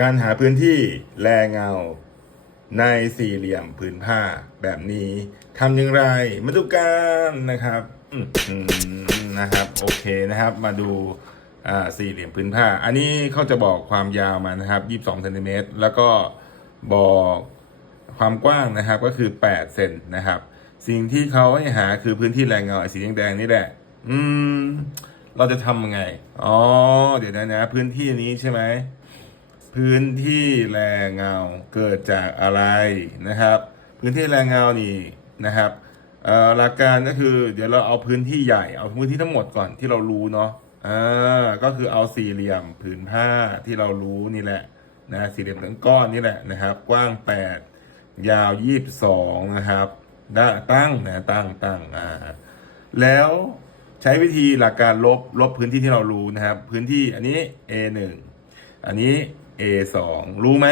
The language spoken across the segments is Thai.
การหาพื้นที่แลเงา ในสี่เหลี่ยมผืนผ้าแบบนี้ทำอย่างไรมาดูกันนะครับนะครับโอเคนะครับ มาดูสี่เหลี่ยมผืนผ้า อันนี้เขาจะบอกความยาวมานะครับ 22เซนติเมตรแล้วก็บอกความกว้างนะครับก็คือ8เซนนะครับ สิ่งที่เขาให้หาคือพื้นที่แรงเงาไอ้สีแดงๆนี่แหละ อืม เราจะทำยังไง อ๋อ เดี๋ยวนะนะ พื้นที่นี้ใช่ไหม พื้นที่แรงเงาเกิดจากอะไรนะครับ พื้นที่แรงเงานี่นะครับหลักการก็คือ เดี๋ยวเราเอาพื้นที่ใหญ่เอาพื้นที่ทั้งหมดก่อนที่เรารู้เนาะอ่าก็คือเอาสี่เหลี่ยมผืนผ้าที่เรารู้นี่แหละนะสี่เหลี่ยมทั้งก้อนนี่แหละนะครับ กว้าง 8 ยาว 22 นะครับด้ตั้งนะตั้งตั้งอ่าแล้วใช้วิธีหลักการลบลบพื้นที่ที่เรารู้นะครับ พื้นที่อันนี้ A1 อันนี้ A สองรู้ไหม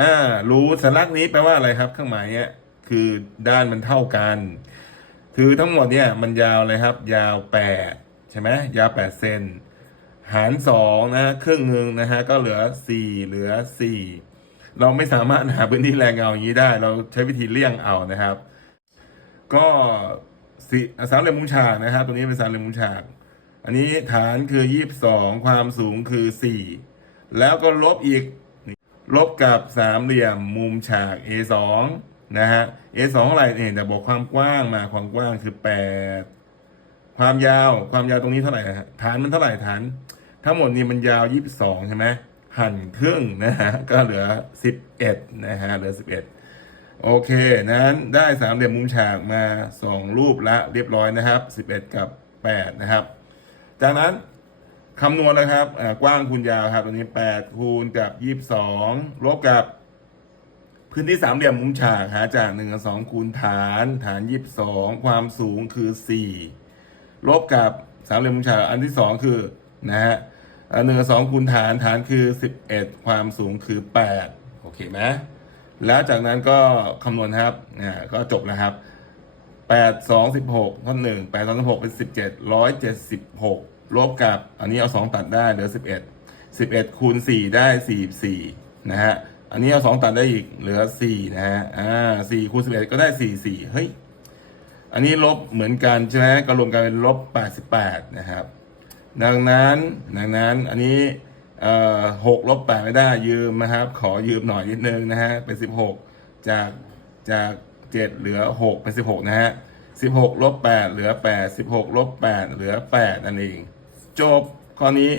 อ่ารู้สัญลักษณ์นี้แปลว่าอะไรครับเครื่องหมายเนี้ยคือด้านมันเท่ากัน คือทั้งหมดเนี่ยมันยาวเลยครับ ยาวแปดใช่ไหมยาวแปดเซนหารสองนะ ครึ่งหนึ่งนะฮะก็เหลือสี่เหลือสี่เราไม่สามารถหาพื้นที่แรงเงาอย่างนี้ได้ เราใช้วิธีเลี่ยงเอานะครับ ก็สิสามเหลี่ยมมุมฉากนะครับ ตัวนี้เป็นสามเหลี่ยมมุมฉาก อันนี้ฐานคือยี่สิบสองความสูงคือสี่ แล้วก็ลบอีก ลบกับสามเหลี่ยมมุมฉาก A2 นะฮะ A2 เท่าไหร่เนี่ยแต่บอกความกว้างมาความกว้างคือ8ความยาวความยาวตรงนี้เท่าไหร่นะฮะฐานมันเท่าไหร่ฐาน ทั้งหมดนี่มันยาว 22 ใช่ไหมหั่นครึ่งนะฮะก็เหลือ 11นะฮะเหลือ 11 โอเค นั้นได้สามเหลี่ยมมุมฉากมา 2 รูปละเรียบร้อยนะครับ 11 กับ 8 นะครับ จากนั้น คำนวณนะครับกว้างคูณยาวครับตัวนี้8คูณกับ22ลบกับ พื้นที่สามเหลี่ยมมุมฉากหาจาก1กับ2คูณฐาน ฐาน22ความสูงคือ4ลบกับสามเหลี่ยมมุมฉากอันที่2คือนะฮะหนึ่งกับสองคูณฐานฐานคือ11ความสูงคือ8โอเคไหมแล้วจากนั้นก็คำนวณครับอ่าก็จบแล้วครับแปดสองสิบหกท่อนหนึ่งแปดสองสิบหกเป็นสิบเจ็ดร้อยเจ็ดสิบหก ลบกับอันนี้เอาสองตัดได้เหลือสิบเอ็ดสิบเอ็ดคูณสี่ได้สี่สี่นะฮะ อันนี้เอาสองตัดได้อีกเหลือสี่นะฮะ อ่าสี่คูณสิบเอ็ดก็ได้สี่สี่เฮ้ย อันนี้ลบเหมือนกันใช่ไหมก็รวมกันเป็นลบแปดสิบแปดนะครับ ดังนั้นดังนั้นอันนี้เอ่อหกลบแปดไม่ได้ยืมนะครับ ขอยืมหน่อยนิดนึงนะฮะเป็นสิบหกจากจากเจ็ดเหลือหกเป็นสิบหกนะฮะสิบหกลบแปดเหลือแปดสิบหกลบแปดเหลือแปดนั่นเอง จบข้อนี้